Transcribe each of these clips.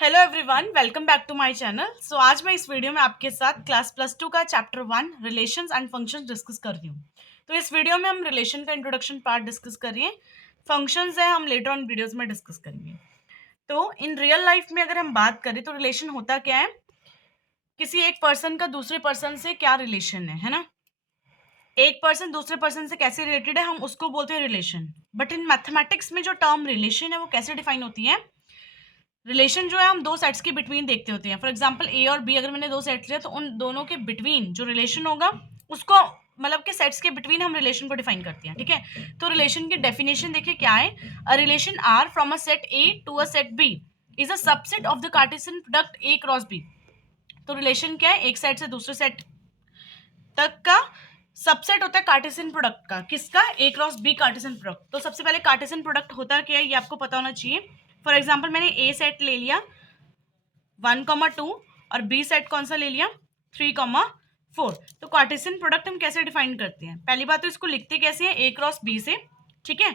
Hello everyone, welcome back to my channel. So आज मैं इस वीडियो में आपके साथ क्लास +2 का chapter 1 relations and functions discuss कर रही हूँ। तो इस वीडियो में हम रिलेशन का इंट्रोडक्शन पार्ट डिस्कस कर रही हैं। फंक्शंस है हम लेटर ऑन वीडियोस में डिस्कस करेंगे। तो इन रियल लाइफ में अगर हम बात करें तो रिलेशन होता क्या है, किसी एक पर्सन का दूसरे पर्सन से क्या रिलेशन है ना। एक पर्सन दूसरे पर्सन से कैसे रिलेटेड है, हम उसको बोलते हैं रिलेशन। बट इन मैथमेटिक्स में जो टर्म रिलेशन है वो कैसे डिफाइन होती है। रिलेशन जो है हम दो सेट्स के बिटवीन देखते होते हैं। फॉर एग्जांपल ए और बी, अगर मैंने दो सेट्स लिया तो उन दोनों के बिटवीन जो रिलेशन होगा उसको मतलब के सेट्स के बिटवीन हम रिलेशन को डिफाइन करते हैं। ठीक है, तो रिलेशन की डेफिनेशन देखिए क्या है। A relation R from a set A to a set B is a subset of the Cartesian product A cross B. तो रिलेशन क्या है, एक सेट से दूसरे सेट तक का सबसेट होता है कार्टेशियन प्रोडक्ट का। किसका? ए क्रॉस बी कार्टेशियन प्रोडक्ट। तो सबसे पहले कार्टेशियन प्रोडक्ट होता क्या है ये आपको पता होना चाहिए। फॉर एग्जाम्पल मैंने ए सेट ले लिया 1,2 और बी सेट कौन सा ले लिया 3,4। तो कार्टेशियन प्रोडक्ट हम कैसे डिफाइन करते हैं? पहली बात तो इसको लिखते कैसे हैं, ए क्रॉस बी से। ठीक है,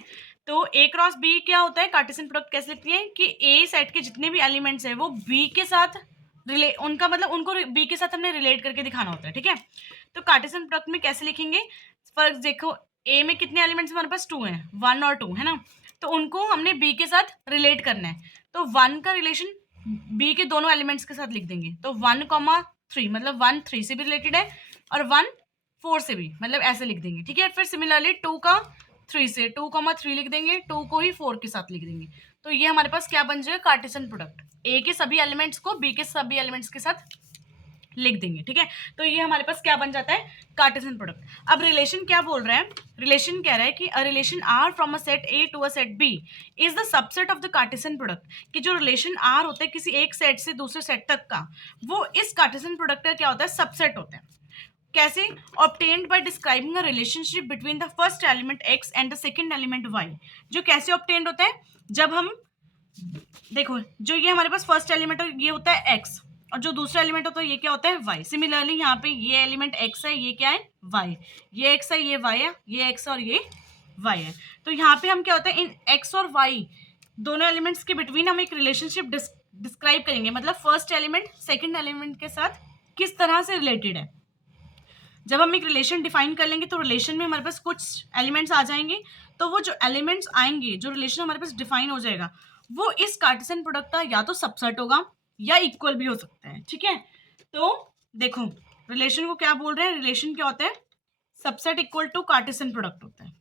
तो ए क्रॉस बी क्या होता है, कार्टेशियन प्रोडक्ट कैसे लिखती है कि ए सेट के जितने भी एलिमेंट्स हैं वो बी के साथ उनका मतलब उनको बी के साथ हमने रिलेट करके दिखाना होता है। ठीक है, तो कार्टेशियन प्रोडक्ट में कैसे लिखेंगे? फर्क देखो, ए में कितने एलिमेंट्स हमारे पास 2 हैं, 1 और 2 है ना। तो उनको हमने बी के साथ रिलेट करना है। तो 1 का रिलेशन बी के दोनों एलिमेंट्स के साथ लिख देंगे। तो 1,3 मतलब 1 3 से भी रिलेटेड है और 1 4 से भी, मतलब ऐसे लिख देंगे। ठीक है, फिर सिमिलरली 2 का 3 से 2,3 लिख देंगे, 2 को ही 4 के साथ लिख देंगे। तो ये हमारे पास क्या बन जाएगा, कार्टेशियन प्रोडक्ट। ए के सभी एलिमेंट्स को बी के सभी एलिमेंट्स के साथ लिख देंगे। ठीक है, तो ये हमारे पास क्या बन जाता है, कार्टेशियन प्रोडक्ट। अब रिलेशन क्या बोल रहा है, रिलेशन कह रहा है कि a relation R from a set A to a set B is the subset of the Cartesian product. कि जो रिलेशन आर होता है किसी एक सेट से दूसरे सेट तक का, वो इस कार्टेशियन प्रोडक्ट का क्या होता है, सबसेट होता है। कैसे? Obtained by describing a relationship between the first element X and the second element Y. जो कैसे ऑब्टेन्ड होता है, जब हम देखो जो ये हमारे पास फर्स्ट एलिमेंट है ये होता है एक्स, और जो दूसरा एलिमेंट होता है ये क्या होता है, वाई। सिमिलरली यहाँ पे ये एलिमेंट एक्स है, ये क्या है, वाई। ये एक्स है, ये वाई है, ये एक्स और ये वाई है। तो यहाँ पे हम क्या होता है, इन एक्स और वाई दोनों एलिमेंट्स के बिटवीन हम एक रिलेशनशिप डिस्क्राइब करेंगे। मतलब फर्स्ट एलिमेंट सेकेंड एलिमेंट के साथ किस तरह से रिलेटेड है। जब हम एक रिलेशन डिफाइन कर लेंगे तो रिलेशन में हमारे पास कुछ एलिमेंट्स आ जाएंगे। तो वो जो एलिमेंट्स आएंगे, जो रिलेशन हमारे पास डिफाइन हो जाएगा, वो इस कार्टेशियन प्रोडक्ट का या तो सबसेट होगा या इक्वल भी हो सकता है। ठीक है, तो देखो रिलेशन को क्या बोल रहे हैं, रिलेशन क्या होता है, subset equal to Cartesian product होता है।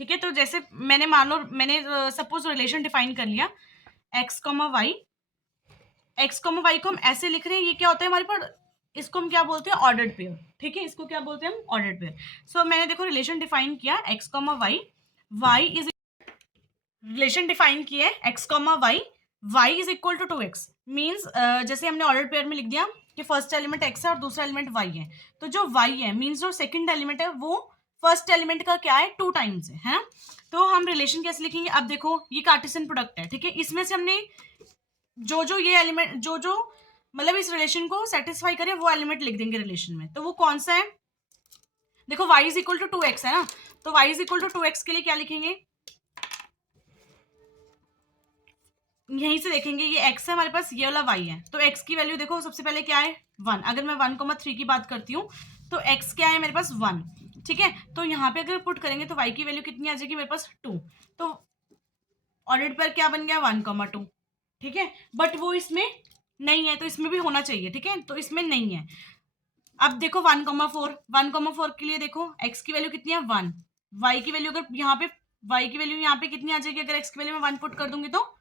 ठीक है, तो जैसे मैंने मान लो मैंने सपोज रिलेशन डिफाइन कर लिया X comma Y. X comma Y को हम ऐसे लिख रहे हैं, ये क्या होता है हमारे पास, इसको हम क्या बोलते हैं, ऑर्डर्ड पेयर। ठीक है, इसको क्या बोलते हैं हम, ऑर्डर्ड पेयर। सो मैंने देखो रिलेशन डिफाइन किया X comma Y, Y is relation define किया है X comma Y, Y is equal to 2x। Means जैसे हमने ऑर्डर्ड पेयर में लिख दिया कि फर्स्ट एलिमेंट एक्स है और दूसरा एलिमेंट वाई है। तो जो वाई है मीन्स जो सेकंड एलिमेंट है वो फर्स्ट एलिमेंट का क्या है, 2 टाइम्स है ना। तो हम रिलेशन कैसे लिखेंगे, अब देखो ये कार्टेशियन प्रोडक्ट है। ठीक है, इसमें से हमने जो ये एलिमेंट जो मतलब इस रिलेशन को सेटिस्फाई करे वो एलिमेंट लिख देंगे रिलेशन में। तो वो कौन सा है, देखो y is equal to 2x है ना। तो y is equal to 2x के लिए क्या लिखेंगे, यहीं से देखेंगे ये x है हमारे पास, ये वाला y है। तो x की वैल्यू देखो सबसे पहले क्या है, 1। अगर मैं 1,3 की बात करती हूँ तो x क्या है मेरे पास, 1। ठीक है, तो यहाँ पे अगर पुट करेंगे तो y की वैल्यू कितनी आ जाएगी मेरे पास, 2। तो ऑर्डर पर क्या बन गया, 1,2। ठीक है, बट वो इसमें नहीं है, तो इसमें भी होना चाहिए। ठीक है, तो इसमें नहीं है। अब देखो 1,4, 1,4 के लिए देखो x की वैल्यू कितनी है, 1। y की वैल्यू अगर यहाँ पे y की वैल्यू यहाँ पे कितनी आ जाएगी, अगर x की वैल्यू में 1 पुट कर दूंगी तो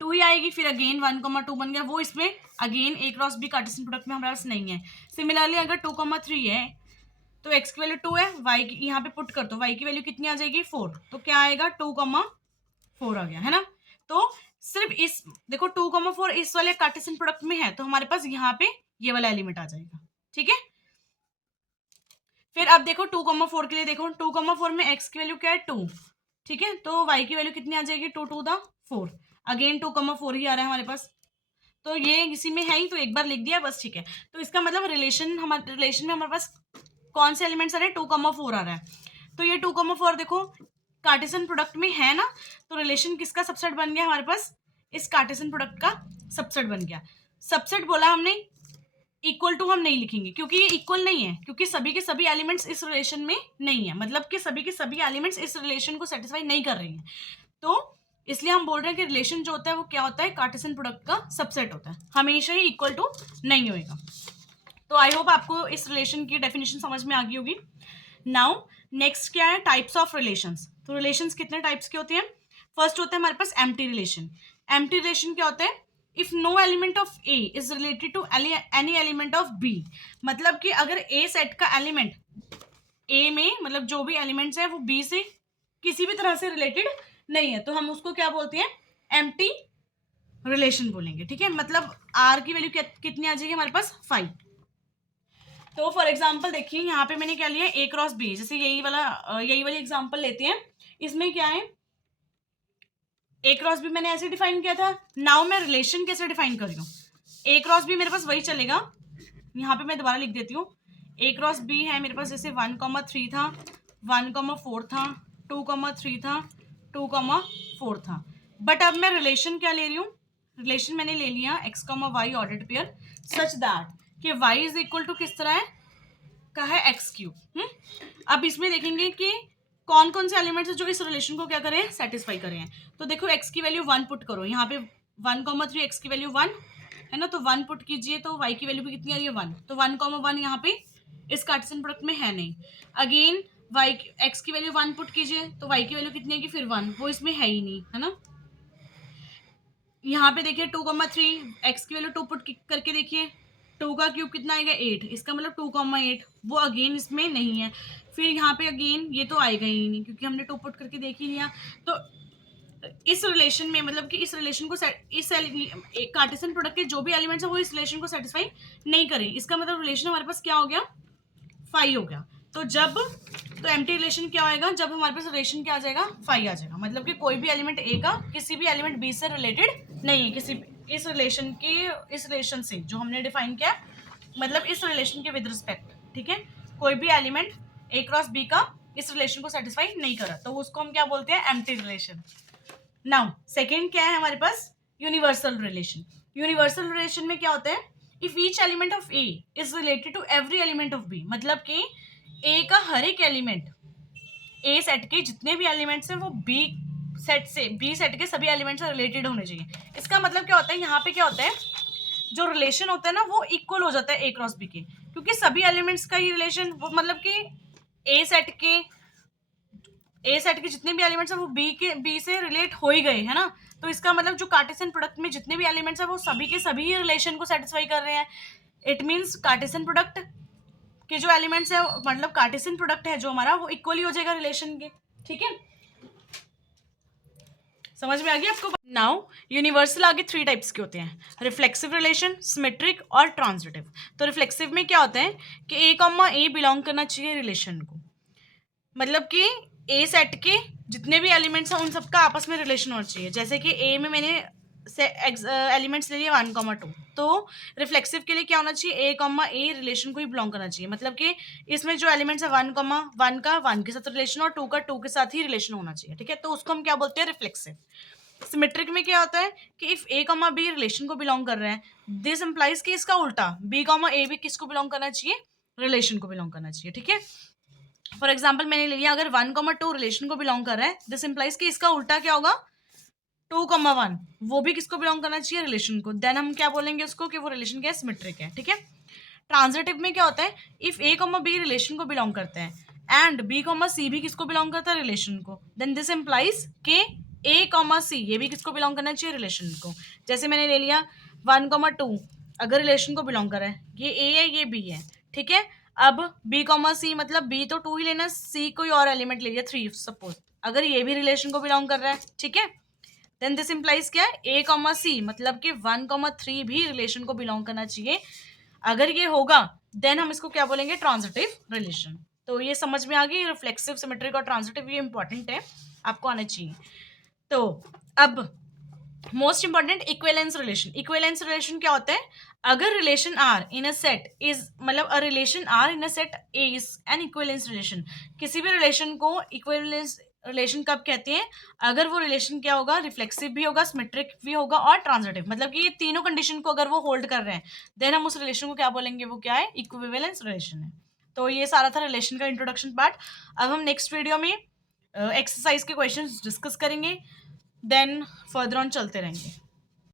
2 ही आएगी। फिर अगेन 1,2 बन गया, वो इसमें अगेन ए क्रॉस बी कार्टेशियन प्रोडक्ट में हमारे पास नहीं है। सिमिलरली अगर 2,3 है तो x की वैल्यू 2 है, y की यहाँ पे पुट कर दो, y की वैल्यू कितनी आ जाएगी, 4। तो क्या आएगा, 2,4 आ गया है ना। तो सिर्फ इस देखो 2,4 इस वाले कार्टेशियन प्रोडक्ट में है, तो हमारे पास यहाँ पे ये वाला एलिमेंट आ जाएगा। ठीक है, फिर अब देखो 2,4 के लिए देखो 2,4 में x की वैल्यू क्या है, 2। ठीक है, तो y की वैल्यू कितनी आ जाएगी, 2 टू द 4। अगेन 2,4 ही आ रहा है हमारे पास, तो ये इसी में है ही, तो एक बार लिख दिया बस। ठीक है, तो इसका मतलब रिलेशन में हमारे पास कौन से एलिमेंट्स आ रहे हैं, 2,4 आ रहा है। तो ये 2,4 देखो कार्टेशियन प्रोडक्ट में है ना, तो रिलेशन किसका सबसेट बन गया हमारे पास, इस कार्टेशियन प्रोडक्ट का सबसेट बन गया। सबसेट बोला हमने, इक्वल टू हम नहीं लिखेंगे क्योंकि ये इक्वल नहीं है, क्योंकि सभी के सभी एलिमेंट्स इस रिलेशन में नहीं है, मतलब कि सभी के सभी एलिमेंट्स इस रिलेशन को सेटिस्फाई नहीं कर रही हैं। तो इसलिए हम बोल रहे हैं कि रिलेशन जो होता है वो क्या होता है, कार्टेशियन प्रोडक्ट का सबसेट होता है, हमेशा ही इक्वल टू नहीं होएगा। तो आई होप आपको इस रिलेशन की डेफिनेशन समझ में आ गई होगी। नाउ नेक्स्ट क्या है, टाइप्स ऑफ रिलेशंस। तो रिलेशंस कितने टाइप्स के होते हैं? फर्स्ट होता है हमारे पास एम्प्टी रिलेशन। एम्प्टी रिलेशन क्या होता है? If no element of A is related to any element of B, मतलब कि अगर ए सेट का एलिमेंट ए में, मतलब जो भी एलिमेंट्स है वो बी से किसी भी तरह से रिलेटेड नहीं है, तो हम उसको क्या बोलते हैं, एम्प्टी रिलेशन बोलेंगे। ठीक है, मतलब आर की वैल्यू कितनी आ जाएगी हमारे पास, 5। तो फॉर एग्जाम्पल देखिए यहाँ पे मैंने क्या लिया, ए क्रॉस बी, जैसे यही वाली एग्जाम्पल लेते हैं। इसमें क्या है, ए क्रॉस बी मैंने ऐसे डिफाइन किया था। नाउ मैं रिलेशन कैसे डिफाइन कर रही हूँ, ए क्रॉस बी मेरे पास वही चलेगा, यहाँ पे मैं दोबारा लिख देती हूँ। ए क्रॉस बी है मेरे पास, जैसे 1,3 था, 1,4 था, 2,3 था, 2,4 था। बट अब मैं रिलेशन क्या ले रही हूँ, रिलेशन मैंने ले लिया x, y ordered pair such that कि y इज इक्वल टू किस तरह है, का है x3। अब इसमें देखेंगे कि कौन कौन से एलिमेंट्स है जो इस रिलेशन को क्या करें, सेटिस्फाई करें। तो देखो x की वैल्यू 1 पुट करो, यहाँ पे 1,3 x की वैल्यू 1 है ना, तो 1 पुट कीजिए तो y की वैल्यू भी कितनी आ रही है, 1। तो 1,1 यहाँ पे इस कार्टेशियन प्रोडक्ट में है नहीं। अगेन y x की वैल्यू 1 पुट कीजिए तो y की वैल्यू कितनी आएगी, फिर 1, वो इसमें है ही नहीं, है ना। यहाँ पे देखिए 2,3 x की वैल्यू 2 पुट करके देखिए, 2 का क्यूब कितना आएगा, 8, इसका मतलब 2,8, वो अगेन इसमें नहीं है। फिर यहाँ पे अगेन ये तो आएगा ही नहीं क्योंकि हमने 2 पुट करके देख ही लिया। तो इस रिलेशन में, मतलब कि इस रिलेशन को इस कार्टेशियन प्रोडक्ट के जो भी एलिमेंट्स है वो इस रिलेशन को सेटिस्फाई नहीं करें, इसका मतलब रिलेशन हमारे पास क्या हो गया, 5 हो गया। तो एम्प्टी रिलेशन क्या होएगा, जब हमारे पास रिलेशन क्या आ जाएगा, 5 आ जाएगा, मतलब कि कोई भी एलिमेंट ए का किसी भी एलिमेंट बी से रिलेटेड नहीं है, किसी इस रिलेशन से जो हमने डिफाइन किया, मतलब इस रिलेशन के विद रिस्पेक्ट। ठीक है, कोई भी एलिमेंट ए क्रॉस बी का इस रिलेशन को सेटिस्फाई नहीं कर रहा, तो उसको हम क्या बोलते हैं, एम्प्टी रिलेशन। नाउ सेकेंड क्या है हमारे पास, यूनिवर्सल रिलेशन। यूनिवर्सल रिलेशन में क्या होता है, if each element of A is related to every element of B, मतलब कि ए का हर एक एलिमेंट, ए सेट के जितने भी एलिमेंट्स हैं वो बी सेट के सभी एलिमेंट से रिलेटेड होने चाहिए। इसका मतलब क्या होता है, यहाँ पे क्या होता है, जो रिलेशन होता है ना वो इक्वल हो जाता है ए क्रॉस बी के, क्योंकि सभी एलिमेंट्स का ही रिलेशन, वो मतलब कि ए सेट के जितने भी एलिमेंट्स हैं वो बी से रिलेट हो ही गए, है ना। तो इसका मतलब जो कार्टेशियन प्रोडक्ट में जितने भी एलिमेंट्स हैं वो सभी के सभी ही रिलेशन को सेटिस्फाई कर रहे हैं। इट मीन्स कार्टेशियन प्रोडक्ट के जो एलिमेंट्स है, मतलब कार्टेशियन प्रोडक्ट है जो हमारा, वो इक्वली हो जाएगा रिलेशन के। ठीक है, समझ में आ गया आपको। नाउ यूनिवर्सल आगे 3 टाइप्स के होते हैं, रिफ्लेक्सिव रिलेशन, सिमेट्रिक और ट्रांजिटिव। तो रिफ्लेक्सिव में क्या होता है कि ए कॉमा ए बिलोंग करना चाहिए रिलेशन को, मतलब कि ए सेट के जितने भी एलिमेंट्स हैं उन सबका आपस में रिलेशन होना चाहिए। जैसे कि ए में मैंने एलिमेंट्स ले लिए 1,2, तो रिफ्लेक्सिव के लिए क्या होना चाहिए, ए कॉमा ए रिलेशन को ही बिलोंग करना चाहिए, मतलब कि इसमें जो एलिमेंट्स है 1,1 का 1 के साथ रिलेशन और 2 का 2 के साथ ही रिलेशन होना चाहिए। ठीक है, तो उसको हम क्या बोलते हैं, रिफ्लेक्सिव। सिमेट्रिक में क्या होता है कि if A comma B relation को बिलोंग कर रहे हैं, दिस इंप्लाइज कि इसका उल्टा बी कॉमा ए भी किसको बिलोंग करना चाहिए, रिलेशन को बिलोंग करना चाहिए। ठीक है, फॉर एग्जाम्पल मैंने ले लिया, अगर 1,2 रिलेशन को बिलोंग कर रहा है, दिस इंप्लाइज कि इसका उल्टा क्या होगा, 2,1 वो भी किसको बिलोंग करना चाहिए, रिलेशन को। देन हम क्या बोलेंगे उसको कि वो रिलेशन क्या है, सिमेट्रिक है। ठीक है, ट्रांजिटिव में क्या होता है, if A comma B relation को बिलोंग करते हैं एंड बी कॉमा सी भी किसको बिलोंग करता है, रिलेशन को, देन दिस इंप्लाइज के ए कॉमा सी ये भी किसको बिलोंग करना चाहिए, रिलेशन को। जैसे मैंने ले लिया 1,2 अगर रिलेशन को बिलोंग कर रहा है, ये ए है ये बी है। ठीक है, अब बी कॉमा सी, मतलब बी तो 2 ही लेना, सी कोई और एलिमेंट ले लिया 3 सपोज, अगर ये भी रिलेशन को बिलोंग कर रहा है। ठीक है, देन दिस इंप्लाइज क्या है, ए कॉमा सी मतलब कि 1,3 भी रिलेशन को बिलोंग करना चाहिए। अगर ये होगा देन हम इसको क्या बोलेंगे, ट्रांजिटिव रिलेशन। तो ये समझ में आ गई, रिफ्लेक्सिव, सिमेट्रिक और ट्रांजिटिव, ये इंपॉर्टेंट है, आपको आना चाहिए। तो अब most important, equivalence relation. Equivalence relation क्या होता है, अगर relation R in a set is, मतलब a relation R in a set A is an equivalence relation, किसी भी रिलेशन को इक्विवेलेंस रिलेशन कब कहते हैं? अगर वो रिलेशन क्या होगा, रिफ्लेक्सिव भी होगा, सिमेट्रिक भी होगा और ट्रांजिटिव, मतलब कि ये तीनों कंडीशन को अगर वो होल्ड कर रहे हैं, देन हम उस रिलेशन को क्या बोलेंगे, वो क्या है, इक्विवेलेंस रिलेशन है। तो ये सारा था रिलेशन का इंट्रोडक्शन पार्ट। अब हम नेक्स्ट वीडियो में एक्सरसाइज के क्वेश्चंस डिस्कस करेंगे, देन फर्दर ऑन चलते रहेंगे।